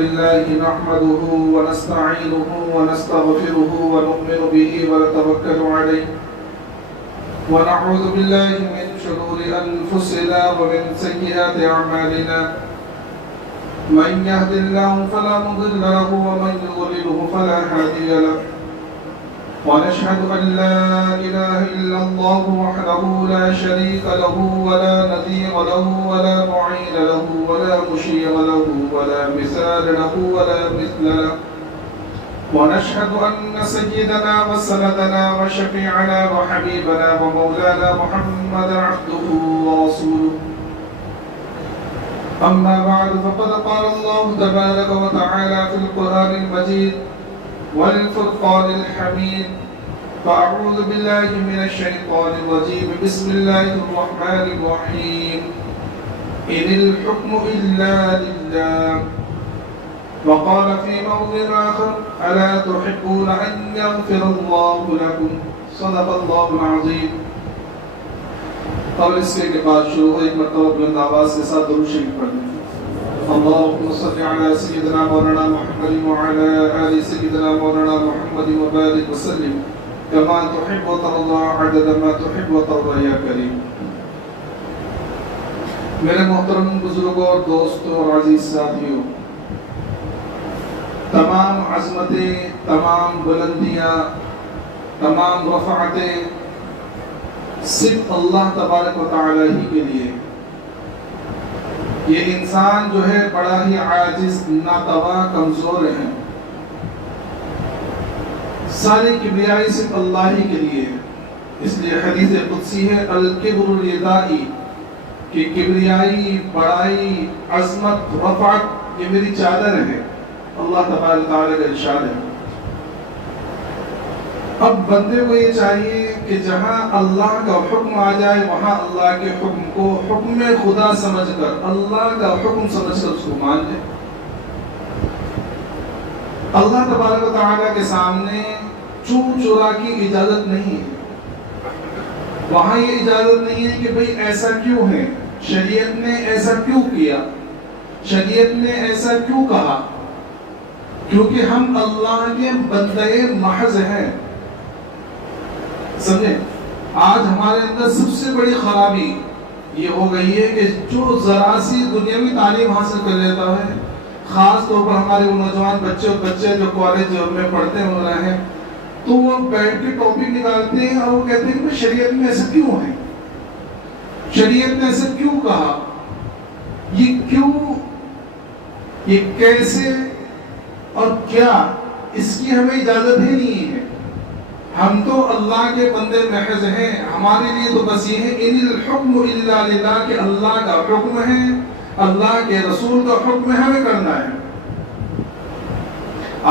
لله نحمده ونستعينه ونستغفره ونؤمن به ونتوكل عليه ونعوذ بالله من شرور أنفسنا ومن سيئات أعمالنا من يهد الله فلا مضل له ومن يضلله فلا هادي له ونشهد أن لا إله إلا الله وحده لا شريك له ولا نظير له ولا معين له ولا مشير له ولا مثال له ولا مثل له ونشهد أن سيدنا وسندنا وشفيعنا وحبيبنا ومولانا محمدا عبده ورسوله أما بعد فقد قال الله تبارك وتعالى في القرآن المجيد والفرقان الحميد فأعوذ بالله من الشيطان الرجيم بسم الله الرحمن الرحيم إن الحكم إلا لله وقال في موضع آخر ألا تحبون أن يغفر الله لكم صدق الله العظيم. قبل اس کے بعد شروع ایک مرتبہ بلند آواز کے ساتھ درود شریف پڑھیں. اللهم صل على سيدنا مولانا محمد وعلى آل سيدنا مولانا محمد وبارك وسلم كما تحب وترضى عدد ما تحب وترضى يا كريم. میرے محترم بزرگوں اور دوستوں اور عزیز ساتھیوں، تمام عظمتیں، تمام بلندیاں، تمام رفعتیں صرف اللہ تبارک و تعالی ہی کے لیے. یہ انسان جو ہے بڑا ہی عاجز، ناتواں، کمزور ہے. ساری کبریائی صرف اللہ ہی کے لیے ہے. اس لیے حدیث قدسی ہے الکبر ردائی، کہ کبریائی، بڑائی، عظمت، رفعت یہ میری چادر ہے. اللہ تبارک تعالی کا ارشاد ہے. اب بندے کو یہ چاہیے کہ جہاں اللہ کا حکم آ جائے وہاں اللہ کے حکم کو حکم خدا سمجھ کر، اللہ کا حکم سمجھ کر اس کو مان لے. اللہ تبارک و تعالیٰ کے سامنے چور چورا کی اجازت نہیں ہے. وہاں یہ اجازت نہیں ہے کہ بھئی ایسا کیوں ہے، شریعت نے ایسا کیوں کیا، شریعت نے ایسا کیوں کہا. کیونکہ ہم اللہ کے بندے محض ہیں. سمجھیں، آج ہمارے اندر سب سے بڑی خرابی یہ ہو گئی ہے کہ جو ذرا سی دنیاوی تعلیم حاصل کر لیتا ہے، خاص طور پر ہمارے وہ نوجوان بچے جو کالج میں پڑھتے ہیں، تو وہ بیٹھ کے ٹاپک نکالتے ہیں اور وہ کہتے ہیں کہ شریعت میں ایسا کیوں ہے، شریعت نے ایسا کیوں کہا، یہ کیوں، یہ کیسے اور کیا، اس کی ہمیں اجازت ہی نہیں ہے. ہم تو اللہ کے بندے محض ہیں. ہمارے لیے تو بس یہ ہے ان الحکم الا للہ، کہ اللہ کا حکم ہے، اللہ کے رسول کا حکم ہے، ہمیں کرنا ہے.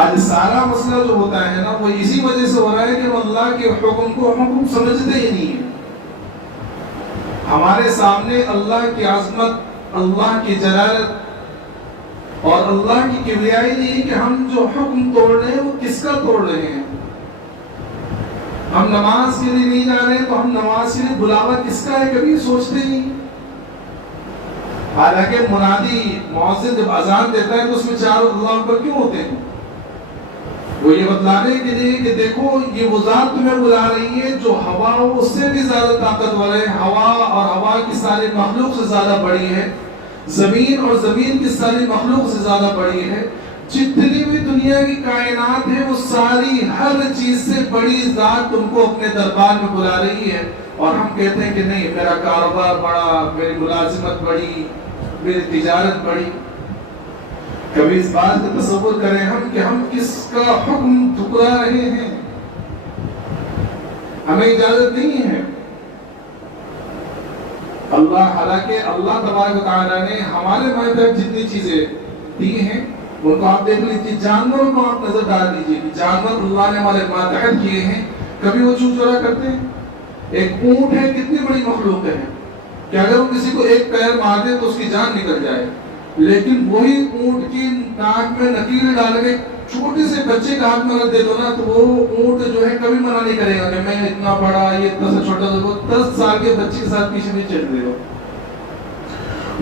آج سارا مسئلہ جو ہوتا ہے نا وہ اسی وجہ سے ہو رہا ہے کہ ہم اللہ کے حکم کو حکم سمجھتے ہی نہیں ہیں. ہمارے سامنے اللہ کی عظمت، اللہ کی جلالت اور اللہ کی کبریائی نہیں کہ ہم جو حکم توڑ رہے ہیں وہ کس کا توڑ رہے ہیں. ہم نماز کے لیے نہیں جا رہے ہیں تو ہم نماز کے لیے بلاوا کس کا ہے کبھی سوچتے نہیں. حالانکہ منادی مؤذن جب اذان دیتا ہے تو اس میں 4 اللہ اکبر کیوں ہوتے ہیں؟ وہ یہ بتلانے کے لیے کہ دیکھو یہ وہ ذات تمہیں بلا رہی ہے جو ہوا اس سے بھی زیادہ طاقتور ہے، ہوا اور ہوا کی ساری مخلوق سے زیادہ بڑی ہے، زمین اور زمین کی ساری مخلوق سے زیادہ بڑی ہے. جتنی بھی دنیا کی کائنات ہے وہ ساری ہر چیز سے بڑی ذات تم کو اپنے دربار میں بلا رہی ہے. اور ہم کہتے ہیں کہ نہیں، میرا کاروبار بڑا، میری ملازمت بڑی، میری تجارت بڑی. کبھی اس بات کا تصور کریں ہم کہ ہم کس کا حکم ٹھکرا رہے ہیں. ہمیں اجازت نہیں ہے. حالانکہ اللہ تبارک و تعالیٰ نے ہمارے ماتحت جتنی چیزیں دی ہیں ان کو آپ دیکھ لیجیے. جانوروں کو آپ نظر ڈال لیجیے کہ جانور اللہ نے ہمارے ماتحت کیے ہیں. کبھی وہ چور چورا کرتے ہیں؟ ایک اونٹ ہے، کتنی بڑی مخلوق ہے کہ اگر وہ کسی کو ایک پیر مار دے تو اس کی جان نکل جائے. لیکن وہی اونٹ کی ناک میں نکیل ڈال کے چھوٹے سے بچے کا ہاتھ میں اگر دے دو نا تو وہ اونٹ جو ہے کبھی منع نہیں کرے گا کہ میں اتنا بڑا، یہ اتنا سا چھوٹا. 10 سال کے بچے کے ساتھ پیچھے نہیں چل رہے ہو.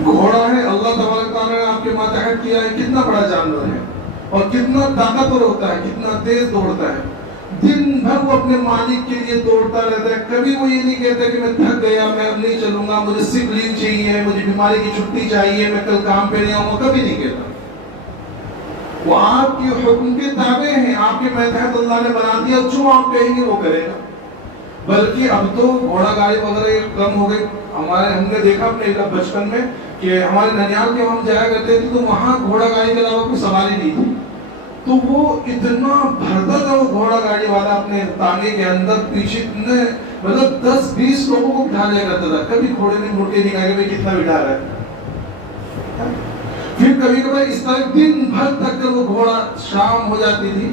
گھوڑا ہے، اللہ تبارک تعالیٰ نے آپ کے ماتحت کیا ہے، کتنا بڑا جانور ہے اور کتنا طاقتور ہوتا ہے، کتنا تیز دوڑتا ہے، دن بھر وہ اپنے مالک کے لیے دوڑتا رہتا ہے. کبھی وہ یہ نہیں کہتا کہ میں تھک گیا، میں اب نہیں چلوں گا، مجھے سک لیو چاہیے، مجھے بیماری کی چھٹی چاہیے، میں کل کام پہ نہیں آؤں گا، کبھی نہیں کہتا. وہ آپ کے حکم کے تابع ہیں، آپ کے ماتحت اللہ نے بنا دیا، جو آپ کہیں گے وہ کرے گا. بلکہ اب تو گھوڑا گاڑی وغیرہ کم ہو گئی. ہم نے دیکھا اپنے بچپن میں کہ ہمارے ننیال کے ہم جایا کرتے تھے تو وہاں گھوڑا گاڑی کے علاوہ کوئی سواری نہیں تھی. تو وہ اتنا بھرتا تھا وہ گھوڑا گاڑی والا اپنے تانگے کے اندر، پیچھے مطلب 10-20 لوگوں کو بٹھا لیا کرتا تھا. کبھی گھوڑے نے مڑ کے نہیں کہا کہ بھائی کتنا بٹھا رہا ہے. پھر کبھی کبھی اس طرح دن بھر تک وہ گھوڑا شام ہو جاتی تھی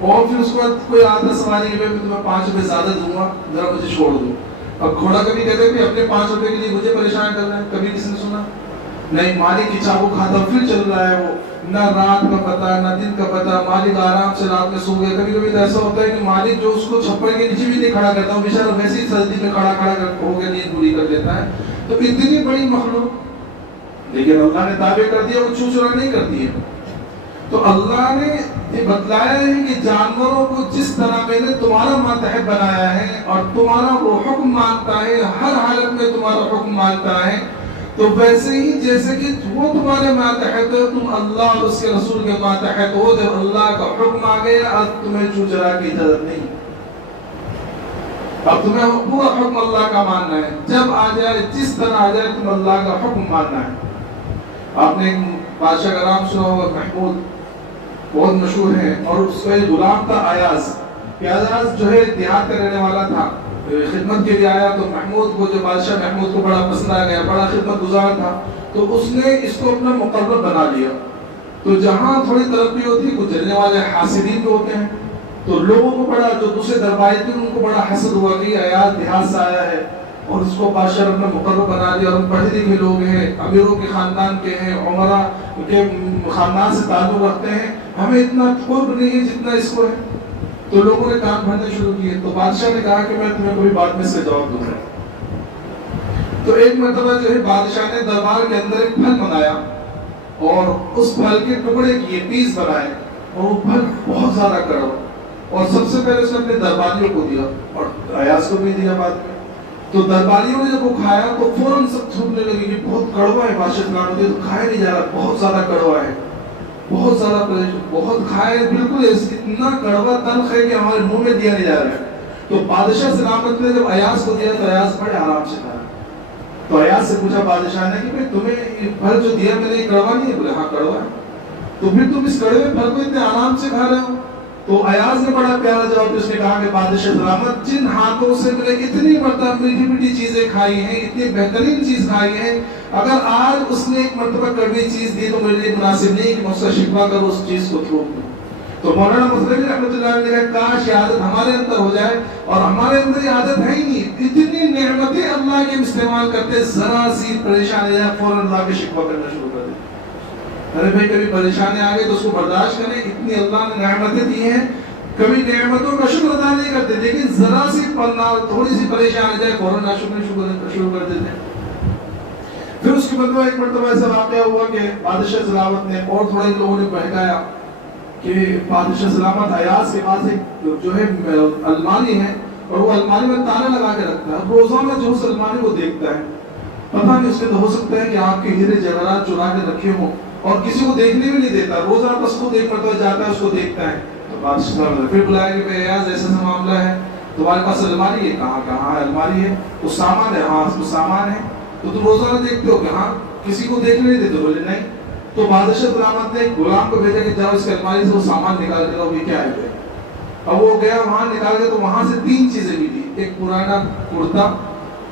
اور پھر اس کے بعد کوئی آتا سواری کے میں تمہیں 5 روپے زیادہ دوں گا، ذرا مجھے چھوڑ دو. اب گھوڑا کبھی کہتے کہ اپنے 5 روپے کے لیے مجھے پریشان کر رہا ہے، کبھی کسی نے سنا نہیں. مالک کی چابو کھاتا پھر چل رہا ہے، وہ نہ رات کا پتہ نہ دن کا پتہ. مالک آرام سے رات میں سو گیا. کبھی کبھی تو ایسا ہوتا ہے کہ مالک جو اس کو چھپڑ کے نیچے بھی نہیں کھڑا کرتا، وہ بیچارہ ویسے ہی سردی میں کھڑا ہو کے نیند پوری کر دیتا ہے. تو اتنی بڑی مخلوق، لیکن اللہ نے تابع کر دیا، وہ چھو چھڑا نہیں کرتی ہے. تو اللہ نے یہ بتلایا ہے کہ جانوروں کو جس طرح میں نے تمہارا ماتحت بنایا ہے اور تمہارا وہ حکم مانتا ہے، ہر حالت میں تمہارا حکم مانتا ہے، تو ویسے ہی جیسے کہ وہ تمہارے ماتحت ہے، تم اللہ اور اس کے رسول کے ماتحت ہو. جب اللہ کا حکم آ گیا اب تمہیں چھو چھڑا کی اجازت نہیں. اب تمہیں پورا حکم اللہ کا ماننا ہے. جب آ جائے جس طرح آ جائے تم اللہ کا حکم ماننا ہے. آپ نے بادشاہ کا نام سنا ہوگا، محمود، بہت مشہور ہے، اور اس کا ایک غلام تھا ایاز. ایاز جو ہے دیہات کا رہنے والا تھا، خدمت کے لیے آیا. تو محمود کو، جو بادشاہ محمود کو بڑا پسند آ گیا، بڑا خدمت گزار تھا، تو اس نے اس کو اپنا مقرر بنا لیا. تو جہاں تھوڑی ترقی ہوتی ہے، کچھ جلنے والے حاسدین بھی ہوتے ہیں، تو لوگوں کو بڑا، جو دوسرے درباری تھے ان کو بڑا حسد ہوا کہ ایاز دیہات سے آیا ہے اور اس کو بادشاہ اپنا مقرر بنا لیا. اور ہم پڑھے لکھے لوگ ہیں، امیروں کے خاندان کے ہیں، عمرہ کے خاندان سے تعلق رکھتے ہیں، ہمیں اتنا قرب نہیں ہے جتنا اس کو ہے. تو لوگوں نے کان بھرنے شروع کیے. تو بادشاہ نے کہا کہ میں تمہیں کوئی بات میں سے جواب دوں گا. تو ایک مرتبہ جو ہے بادشاہ نے دربار کے اندر ایک پھل منگایا اور اس پھل کے ٹکڑے کیے، پیس بنائے، اور وہ پھل بہت زیادہ کڑوا. اور سب سے پہلے اس نے اپنے درباریوں کو دیا اور ایاز کو بھی دیا بعد میں. تو درباریوں نے جب وہ کھایا تو فوراً سب تھوکنے لگے کہ بہت کڑوا ہے، بادشاہ نے کہا تو کھایا نہیں جا رہا، بہت زیادہ کڑوا ہے، بہت زیادہ بہت کھائے، بالکل اتنا کڑوا تلخ ہے کہ ہمارے منہ میں دیا نہیں جا رہا ہے. تو بادشاہ سلامت نے جب ایاز کو دیا تو ایاز بڑے آرام سے کھایا. تو ایاز سے پوچھا بادشاہ نے کہ بھئی تمہیں یہ پھل جو دیا میں نے یہ کڑوا نہیں ہے؟ بولے ہاں کڑوا ہے. تو پھر تم اس کڑوے پھل کو اتنے آرام سے کھا رہے ہو؟ تو ایاز نے بڑا پیارا جواب دیا. اس نے کہا کہ بادشاہ سلامت، جن ہاتھوں سے میں نے اتنی مرتبہ میٹھی میٹھی چیزیں کھائی ہیں، اتنی بہترین چیز کھائی ہیں، اگر آج اس نے ایک مرتبہ کڑوی چیز دی تو میرے لیے مناسب نہیں کہ میں اس کا شکوہ کروں، اس چیز کو تھوک دوں. تو مولانا مظفر رحمۃ اللہ علیہ نے کہا کاش یہ عادت ہمارے اندر ہو جائے، اور ہمارے اندر یہ عادت ہے ہی نہیں. اتنی نعمتیں اللہ کے استعمال کرتے، ذرا سی پریشانی ہے فوراً اللہ کے شکوہ کرنا شروع کر دیں. ارے بھائی کبھی پریشانی آ گئی تو اس کو برداشت کریں، اتنی اللہ نے نعمتیں دی ہیں. کبھی نعمتوں کا شکر ادا نہیں کرتے، لیکن ذرا سی تھوڑی سی پریشانی آ جائے فوراً ناشکری شروع کر دیتے ہیں. پھر اس کے بعد ایک مرتبہ ایسا واقعہ ہوا کہ بادشاہ سلامت نے اور تھوڑے لوگوں نے بہکایا کہ بادشاہ سلامت ایاز کے پاس ایک جو ہے الماری ہے اور وہ الماری میں تالا لگا کے رکھتا ہے. روزانہ جو اس الماری کو دیکھتا ہے، پتہ نہیں اس میں تو ہو سکتا ہے کہ آپ کے ہیرے جواہرات چرا کے رکھے ہوں، اور کسی کو دیکھنے بھی نہیں دیتا. روزانہ بس خود ایک مرتبہ جاتا ہے، اس کو دیکھتا ہے. تو بادشاہ نے پھر بلایا کہ ایاز ایسا معاملہ ہے، تمہارے پاس الماری ہے؟ کہاں ہے الماری ہے؟ وہ سامان ہے؟ ہاں اس میں سامان ہے. تو تم روزانہ دیکھتے ہو کہ ہاں کسی کو دیکھنے نہیں دیتے؟ بولے نہیں. تو بادشاہ سلامت نے غلام کو بھیجا کہ جاؤ اس کے الماری سے وہ سامان نکال کے لاؤ، یہ کیا ہے. اب وہ گیا وہاں نکال کے، تو وہاں سے 3 چیزیں ملی. ایک پرانا کرتا،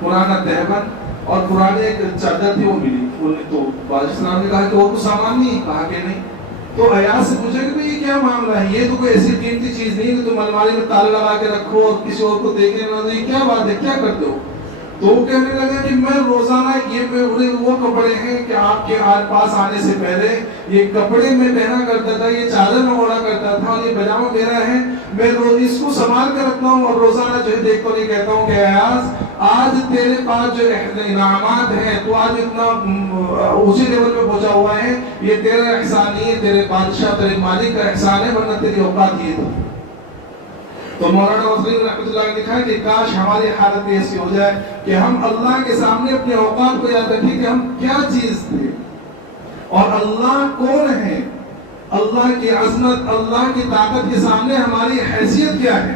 پرانا تہبند اور پرانی ایک چادر تھی وہ ملی. تو بادشاہ سلام نے کہا کہ وہ تو سامان نہیں. کہا کہ نہیں. تو ایاز سے پوچھا کہ یہ کیا معاملہ ہے، یہ تو کوئی ایسی قیمتی چیز نہیں کہ تم الماری میں تالا لگا کے رکھو اور کسی اور کو دیکھنے نہ دو، یہ کیا بات ہے، کیا کرتے ہو؟ تو وہ کہنے لگا کہ میں روزانہ یہ وہ کپڑے ہیں کہ آپ کے پاس آنے سے پہلے یہ کپڑے میں پہنا کرتا تھا، یہ چادر میں اوڑھا کرتا تھا، اور یہ پاجامہ میرا ہے، میں روز اس کو سنبھال کر رکھتا ہوں، اور روزانہ جو ہے دیکھتا ہوں، یہ کہتا ہوں کہ ایاز آج تیرے پاس جو انعامات ہیں تو آج اتنا اونچے لیول پہ پہنچا ہوا ہے، یہ تیرا احسان نہیں ہے، تیرے بادشاہ تیرے مالک کا احسان ہے، ورنہ تیری اوقات یہ تھی۔ تو مولانا وزیر رحمۃ اللہ نے لکھا ہے کہ کاش ہماری حالت ایسی ہو جائے کہ ہم اللہ کے سامنے اپنے اوقات کو یاد رکھیں کہ ہم کیا چیز تھے اور اللہ کون ہے، اللہ کی عظمت، اللہ کی طاقت کے سامنے ہماری حیثیت کیا ہے۔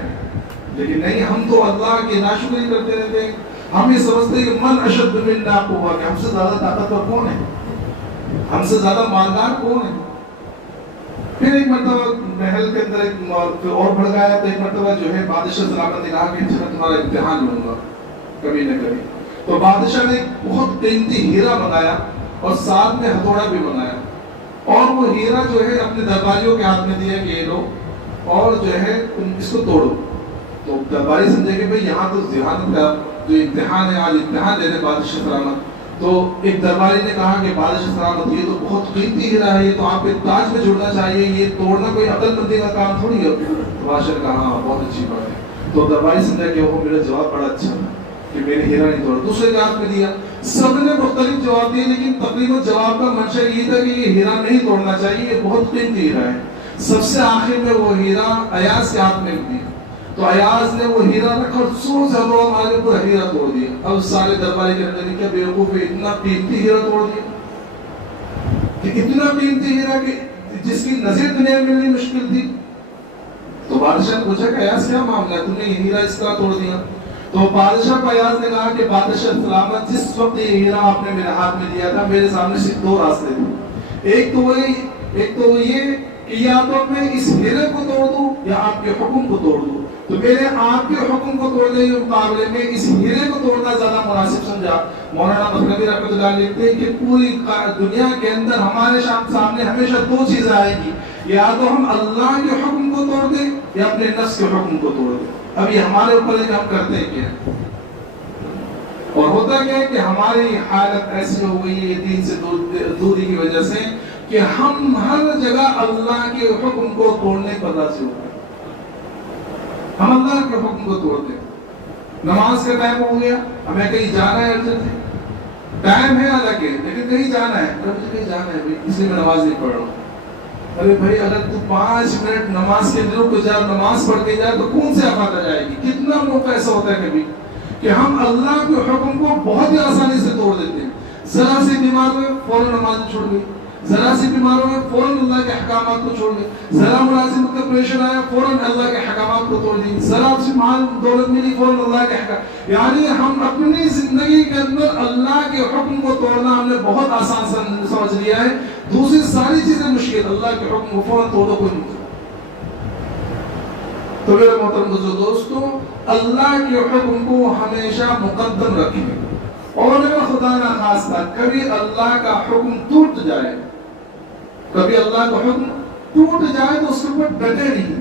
لیکن نہیں، ہم تو اللہ کی ناشکری کرتے رہتے ہیں۔ ہم یہ سمجھتے ہیں کہ من اشد منا قوہ، کہ ہم سے زیادہ طاقتور کون ہے، ہم سے زیادہ مالدار کون ہے۔ پھر ایک مرتبہ محل کے اندر ایک اور بھڑکایا تو ایک مرتبہ جو ہے بادشاہ سلامت نے کہا کہ میں تمہارا امتحان لوں گا کبھی نہ کبھی۔ تو بادشاہ نے بہت قیمتی ہیرا منگایا اور ساتھ میں ہتھوڑا بھی منگایا، اور وہ ہیرا جو ہے اپنے درباریوں کے ہاتھ میں دیا کہ یہ لو اور جو ہے تم اس کو توڑو۔ تو درباری سمجھے کہ بھئی یہاں تو ذہانت کا جو امتحان ہے، آج امتحان دے دے بادشاہ سلامت۔ تو ایک درباری نے کہا کہ بادشاہ سلامت یہ تو بہت قیمتی ہیرا ہے، یہ تو آپ کے تاج میں جڑنا چاہیے، یہ توڑنا کوئی عقل مندی کا کام تھوڑی ہے۔ تو بادشاہ نے کہا ہاں بہت اچھی بات ہے۔ تو درباری سمجھا کہ وہ میرا جواب بڑا اچھا تھا کہ میرے ہیرا نہیں توڑا، دوسرے کے ہاتھ میں دیا۔ سب نے مختلف جواب دیے، لیکن تقریباً جواب کا منشا یہ تھا کہ یہ ہیرا نہیں توڑنا چاہیے، یہ بہت قیمتی ہیرا ہے۔ سب سے آخر میں وہ ہیرا ایاز کے ہاتھ میں دیا، تو ایاز نے وہ ہیرا رکھا اور زور سے ہتھوڑا مار کے پورا ہیرا توڑ دیا۔ اب سارے درباری کہنے لگے کیا بیوقوف ہے، اتنا قیمتی ہیرا توڑ دیا، کہ اتنا قیمتی ہیرا کہ جس کی نظر دنیا میں ملنی مشکل تھی۔ تو بادشاہ نے پوچھا کہ ایاز کیا معاملہ ہے، تم نے یہ ہیرا اس طرح توڑ دیا؟ تو بادشاہ کو ایاز نے کہا کہ بادشاہ سلامت، جس وقت یہ ہیرا آپ نے میرے ہاتھ میں دیا تھا میرے سامنے صرف دو راستے تھے، ایک تو یہ کہ یا تو میں اس ہیرے کو توڑ دوں یا آپ کے حکم کو توڑ دوں۔ تو میرے آپ کے حکم کو توڑنے کے مقابلے میں اس ہیرے کو توڑنا زیادہ مناسب سمجھا۔ مولانا مطلبی رحمۃ اللہ علیہ لکھتے ہیں کہ پوری دنیا کے اندر ہمارے سامنے ہمیشہ دو چیزیں آئیں گی، یا تو ہم اللہ کے حکم کو توڑ دیں یا اپنے نفس کے حکم کو توڑ دیں۔ اب یہ ہمارے اوپر ہے کہ ہم کرتے ہیں کیا، اور ہوتا کیا ہے کہ ہماری حالت ایسی ہو گئی ہے دین سے دوری کی وجہ سے کہ ہم ہر جگہ اللہ کے حکم کو توڑنے پر راضی ہوتے ہیں، ہم اللہ کے حکم کو توڑتے ہیں۔ نماز کا ٹائم ہو گیا، ہمیں کہیں جانا ہے، ارجنٹ ہے، ٹائم ہے حالانکہ لیکن کہیں جانا ہے، مجھے کہیں جانا ہے بھائی، اس لیے میں نماز نہیں پڑھ رہا ہوں۔ ارے بھائی اگر تو 5 منٹ نماز کے اندر کو جا نماز پڑھ کے جا تو کون سے آفات آ جائے گی۔ کتنا موقع ایسا ہوتا ہے کبھی کہ ہم اللہ کے حکم کو بہت ہی آسانی سے توڑ دیتے ہیں۔ ذرا سی بیمار ہوئے فوراً نماز چھوڑ گئی، ذرا سی بیمار ہوئے فوراً اللہ کے احکامات کو چھوڑ گئے، ذرا ملازمت کا پریشر آیا فوراً اللہ کے احکامات کو توڑ دی، ذرا سی مال دولت ملی فوراً اللہ کے احکام۔ یعنی ہم اپنی زندگی کے اندر اللہ کے حکم کو توڑنا ہم نے بہت آسان سمجھ لیا ہے، دوسری ساری چیزیں مشکل، اللہ کے حکم کو فوراً توڑو کوئی نہیں۔ تو میرے محترم دوستو، اللہ کے حکم کو ہمیشہ مقدم رکھیں، اور اگر خدا نہ خواستہ کبھی اللہ کا حکم ٹوٹ جائے، کبھی اللہ کا حکم ٹوٹ جائے تو اس کے اوپر ڈٹے نہیں،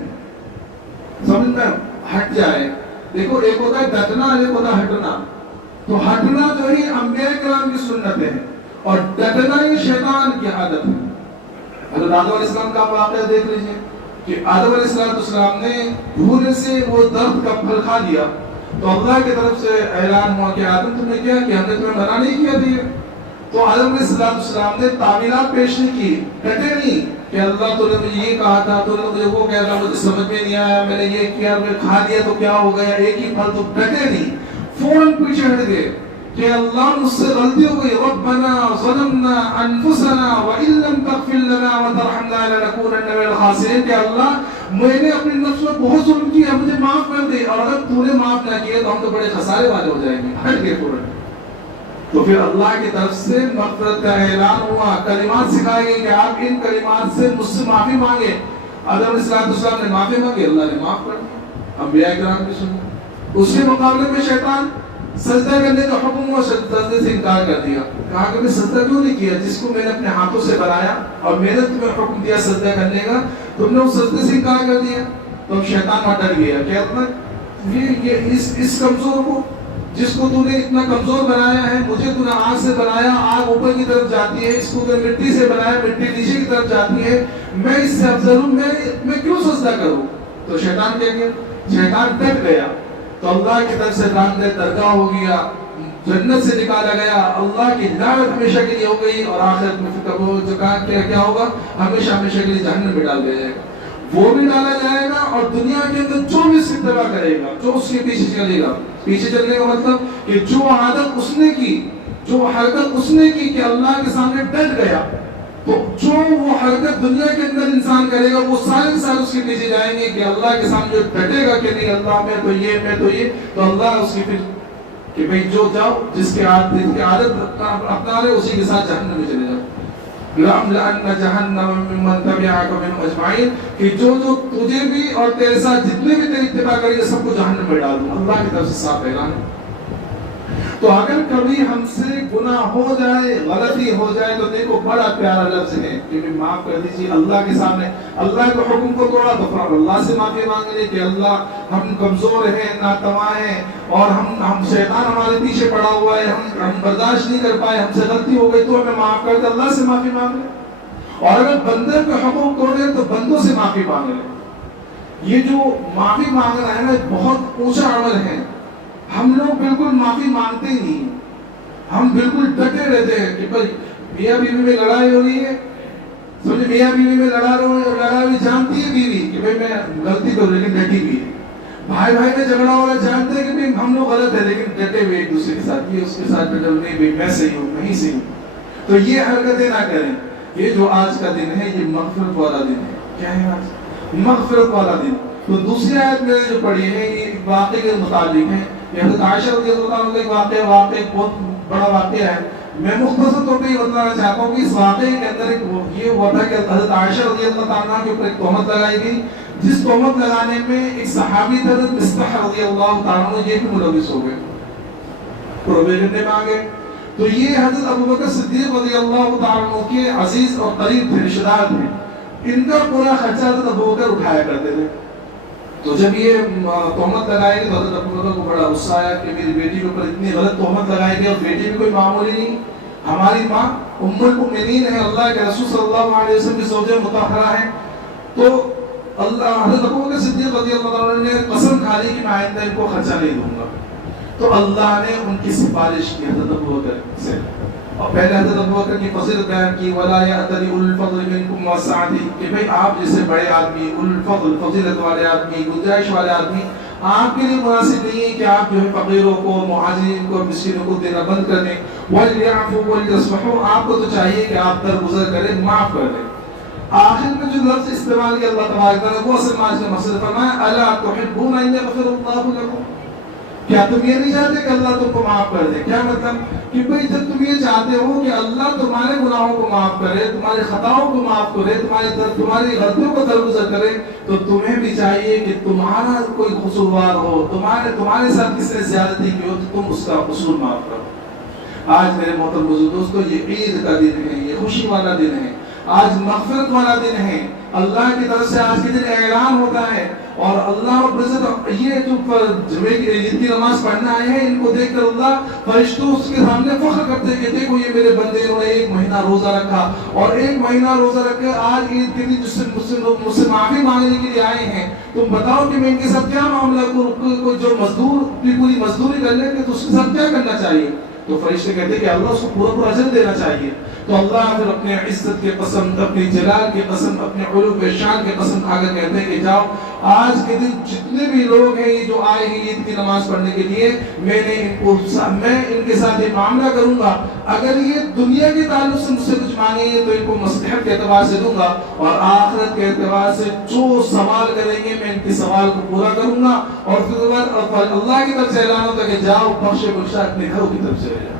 سمجھ میں ہٹ جائے۔ دیکھو ایک ہوتا ہے ڈٹنا، ایک ہوتا ہے ہٹنا۔ تو ہٹنا جو ہے انبیاء کرام کی سنت ہے، اور ڈٹنا یہ شیطان کی عادت ہے۔ حضرت آدم علیہ السلام کا واقعہ دیکھ لیجئے کہ آدم علیہ السلام نے بھولے سے وہ درخت کا پھل کھا لیا، تو اللہ کی طرف سے اعلان ہوا کہ آدم تم نے کیا کہ ہم نے تمہیں منع نہیں کیا تھا۔ تو آدم علیہ السلام نے تعویلات پیش نہیں کی، ڈٹے نہیں کہ اللہ تو نے مجھے یہ کہا تھا، تو نے مجھے وہ کہا تھا، مجھے سمجھ میں نہیں آیا، میں نے یہ کیا، میں نے کھا لیا تو کیا ہو گیا، ایک ہی پھل۔ تو ڈٹے نہیں، فوراً پیچھے ہٹ گئے کہ اللہ مجھ سے غلطی ہو گئی، ربنا ظلمنا انفسنا وان لم تغفر لنا وترحمنا لنكونن من الخاسرین، کہ اللہ میں نے اپنے نفس پر بہت ظلم کیا، مجھے معاف کر دے، اور اگر تو نے معاف نہ کیا تو ہم تو بڑے خسارے والے ہو جائیں گے۔ ہٹ گئے فوراً۔ تو پھر اللہ کی طرف سے مغفرت کا اعلان ہوا، کلمات سکھائے گئے کہ آپ ان کلمات سے مجھ سے معافی مانگے۔ آدم علیہ السلام نے معافی مانگی، اللہ نے معاف کر دیا۔ انبیاء کرام کی سنت۔ اس کے مقابلے میں شیطان سجدہ کرنے کا حکم ہوا، سجدے سے انکار کر دیا، کہا کہ میں سجدہ کیوں نہیں کیا، جس کو میں نے اپنے ہاتھوں سے بنایا اور میں نے تمہیں حکم دیا سجدہ کرنے کا، تم نے اس سجدے سے انکار کر دیا۔ تو اب شیطان وہاں ڈر گیا کہ اس کمزور کو، جس کو تو نے اتنا کمزور بنایا ہے، مجھے تو نے آگ سے بنایا، آگ اوپر کی طرف جاتی ہے، اس کو تو مٹی سے بنایا، مٹی نیچے کی طرف جاتی ہے، میں اس سے افضل ہوں، میں کیوں سجدہ کروں۔ تو شیطان کیا گیا، شیطان ڈٹ گیا۔ تو اللہ کی طرف سے درگاہ ہو گیا، جنت سے نکالا گیا، اللہ کی لعنت ہمیشہ کے لیے ہو گئی، اور آخرت میں پھر وہ جو کیا ہوگا، ہمیشہ ہمیشہ کے لیے جہنم میں ڈال دیا جائے گا. وہ بھی ڈالا جائے گا، اور دنیا کے اندر جو بھی اس کی اتباع کرے گا، جو اس کے پیچھے چلے گا، پیچھے چلنے کا مطلب کہ جو عادت اس نے کی، جو حرکت اس نے کی کہ اللہ کے سامنے ڈٹ گیا، تو جو وہ حرکت دنیا کے اندر انسان کرے گا، وہ سارے سال اس کے پیچھے جائیں گے کہ اللہ کے سامنے جو ڈٹے گا کہ نہیں اللہ میں تو یہ، تو اللہ اس کی پھر کہ بھئی جو جاؤ جس کے عادت اپنا لے اسی کے ساتھ جہنم میں چلے جاؤ. لَأَمْلَأَنَّ جَهَنَّمَ مِمَّنْ تَبِعَكَ مِنْهُمْ أَجْمَعِينَ کہ جو تجھے بھی اور تیرے ساتھ جتنے بھی تیری اتباع کریں گے سب کو جہنم میں ڈال دوں. اللہ کی طرف سے صاف اعلان ہے. تو اگر کبھی ہم سے گناہ ہو جائے، غلطی ہو جائے، تو دیکھو بڑا پیارا لفظ ہے کہ معاف کر دیجیے اللہ کے سامنے. اللہ کے حکم کو توڑا تو فوراً اللہ سے معافی مانگ لے کہ اللہ ہم کمزور ہیں، ناتواں ہیں، اور ہم شیطان ہمارے پیچھے پڑا ہوا ہے، ہم برداشت نہیں کر پائے، ہم سے غلطی ہو گئی تو ہمیں معاف کر دے، اللہ سے معافی مانگ لے. اور اگر بندے کے حقوق توڑے تو بندوں سے معافی مانگ لے. یہ جو معافی مانگنا ہے نا بہت اونچا عمل ہے. ہم لوگ بالکل معافی مانگتے ہی نہیں، ہم بالکل ڈٹے رہتے ہیں کہ بھائی میاں بیوی میں لڑائی ہو رہی ہے، سمجھے میاں بیوی میں لڑائی جانتی ہے بیوی کہ بھائی میں غلطی کروں لیکن ڈٹی بھی ہے. بھائی میں جھگڑا ہو رہا ہے، جانتے ہیں کہ بھائی ہم لوگ غلط ہے لیکن ڈٹے ہوئے ایک دوسرے کے ساتھ، یہ اس کے ساتھ ڈٹے نہیں بھائی میں صحیح ہوں میں ہی صحیح ہوں. تو یہ حرکتیں نہ کریں. یہ جو آج کا دن ہے یہ مغفرت والا دن ہے. کیا ہے آج؟ مغفرت والا دن. تو دوسری آیت میں جو پڑھی ہے یہ واقعے کے متعلق ہے. حضرت عائشہ رضی اللہ عنہ کا ایک واقعہ ایک بہت بڑا واقعہ ہے. میں مختصر طور پہ یہ بتانا چاہتا ہوں کہ اس واقعے کے اندر یہ ہوا تھا کہ حضرت عائشہ رضی اللہ عنہ کے اوپر ایک تہمت لگائی گئی، جس تہمت لگانے میں ایک صحابی تھے حضرت مصطح رضی اللہ عنہ یہ بھی ملوث ہو گئے، پروبے کرنے میں آ گئے. تو یہ حضرت ابوبکر صدیق رضی اللہ عنہ کے عزیز اور قریب تھے، رشتہ دار تھے. ان کا پورا خرچہ حضرت ابوبکر اٹھایا کرتے تھے. تو جب یہ تہمت لگائی گئی تو حضرت ابوبکر کو بڑا غصہ آیا کہ میری بیٹی کے اوپر اتنی غلط تہمت لگائی گئی، اور بیٹی بھی کوئی معمولی نہیں، ہماری ماں ام المؤمنین ہے، اللہ کے رسول صلی اللہ علیہ وسلم کی زوجہ مطہرہ ہے. تو حضرت ابوبکر صدیق رضی اللہ عنہ نے قسم کھا لی کہ میں آئندہ ان کو خرچہ نہیں دوں گا. تو اللہ نے ان کی سفارش کی حضرت ابوبکر سے، اور پہلے حضرت ابوبکر کی فضیلت بیان کی، ولا یأتل اولو الفضل منکم والسعة کہ بھئی آپ جیسے بڑے آدمی، اولو الفضل فضیلت والے آدمی، گنجائش والے آدمی، آپ کے لیے مناسب نہیں ہے کہ آپ جو ہے فقیروں کو، مہاجرین کو، مسکینوں کو دینا بند کر دیں. وَلْيَعْفُوا وَلْيَصْفَحُوا آپ کو تو چاہیے کہ آپ درگزر کریں، معاف کر دیں. آخر میں جو لفظ استعمال کیا اللہ تبارک و تعالیٰ وہ اصل معنی کا مقصد فرمایا الا تحبون ان یغفر اللہ لکم، کیا تم یہ نہیں چاہتے کہ اللہ تم کو معاف کر دے؟ کیا مطلب کہ بھئی جب تم یہ چاہتے ہو کہ اللہ تمہارے گناہوں کو معاف کرے، تمہارے خطاؤں کو معاف کرے، تمہاری غلطیوں کو درگزر کرے، تو تمہیں بھی چاہیے کہ تمہارا کوئی قصوروار ہو، تمہارے ساتھ کس نے زیادتی کی ہو تو تم اس کا قصور معاف کرو. آج میرے محترم بزرگ دوستو یہ عید کا دن ہے، یہ خوشی والا دن ہے، آج مغفرت والا دن ہے. اللہ کی طرف سے آج کے دن اعلان ہوتا ہے، اور اللہ رب العزت یہ جو جمعے کی عید کی نماز پڑھنے آئے ہیں ان کو دیکھ کر اللہ فرشتوں اس کے سامنے فخر کرتے ہیں کہ دیکھو یہ میرے بندے انہوں نے ایک مہینہ روزہ رکھا، اور ایک مہینہ روزہ رکھ کر آج عید کے دن جس سے مجھ سے معافی مانگنے کے لیے آئے ہیں، تم بتاؤ کہ میں ان کے ساتھ کیا معاملہ کروں؟ کوئی جو مزدور پوری مزدوری کر لے تو اس کے ساتھ کیا کرنا چاہیے؟ تو فرشتے کہتے ہیں کہ اللہ اس کو پورا اجر دینا چاہیے. تو اللہ پھر اپنے عزت کے قسم، اپنی جلال کے قسم، اپنے علو و شان کے قسم کھا کر کہتے ہیں کہ جاؤ آج کے دن جتنے بھی لوگ ہیں یہ جو آئے ہیں عید کی نماز پڑھنے کے لیے، میں ان کے ساتھ یہ معاملہ کروں گا، اگر یہ دنیا کے تعلق سے مجھ سے کچھ مانگیں گے تو ان کو مصلحت کے اعتبار سے دوں گا، اور آخرت کے اعتبار سے جو سوال کریں گے میں ان کے سوال کو پورا کروں گا. اور پھر اللہ کی طرف سے اعلان ہوتا ہے کہ جاؤ بخشا اپنے گھروں کی طرف سے رہ جاؤ.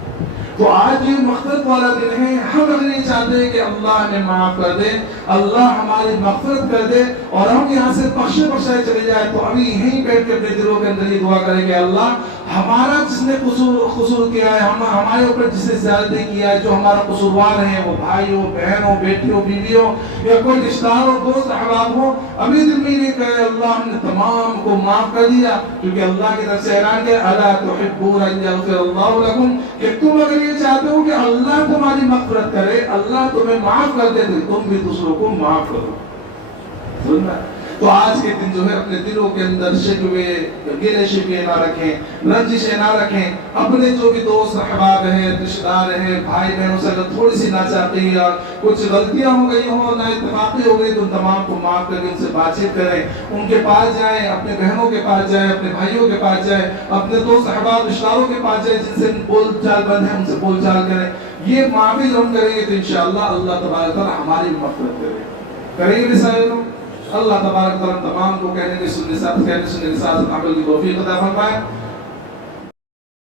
تو آج یہ مغفرت والا دن ہے. ہم اگر یہ چاہتے ہیں کہ اللہ ہمیں معاف کر دے، اللہ ہماری مغفرت کر دے اور ہم یہاں سے بخشائے چلے جائے، تو ابھی یہیں بیٹھ کے اپنے دلوں کے اندر یہ دعا کریں کہ اللہ ہمارا جس نے قصور کیا ہے، ہمارے اوپر جس نے زیادتی کیا ہے، جو ہمارا قصوروار ہے، وہ بھائی ہو، بہن ہو، بیٹی ہو، بیوی ہو، یا کوئی رشتہ دار ہو، دوست احباب ہو، ابھی دل میں یہ کہے اللہ ہم نے تمام کو معاف کر دیا، کیونکہ اللہ کی طرف سے اعلان کیا الا تحبون ان یغفر اللہ لکم، کہ تم اگر یہ چاہتے ہو کہ اللہ تمہاری مغفرت کرے، اللہ تمہیں معاف کر دے، تو تم بھی دوسروں کو معاف کرو. تو آج کے دن جو ہے اپنے دلوں کے اندر شکوے گلے شکوے نہ رکھیں، رنجشیں نہ رکھیں. اپنے جو بھی دوست احباب ہیں، رشتہ دار ہیں، بھائی بہنوں سے اگر تھوڑی سی ناچاقی یا کچھ غلطیاں ہو گئی ہوں، نا اتفاقی ہو گئی، تو ان تمام کو معاف کر کے ان سے بات چیت کریں. ان کے پاس جائیں، اپنے بہنوں کے پاس جائیں، اپنے بھائیوں کے پاس جائیں، اپنے دوست احباب رشتہ داروں کے پاس جائیں جن سے بول چال بند ہے، ان سے بول چال کریں. یہ معافی جو ہم کریں گے تو انشاءاللہ اللہ تبارک تعالیٰ ہماری مغفرت کریں گے اللہ تبارک تعالیٰ تمام کو کہنے کے سننے کے ساتھ عمل کی توفیق عطا فرمائے.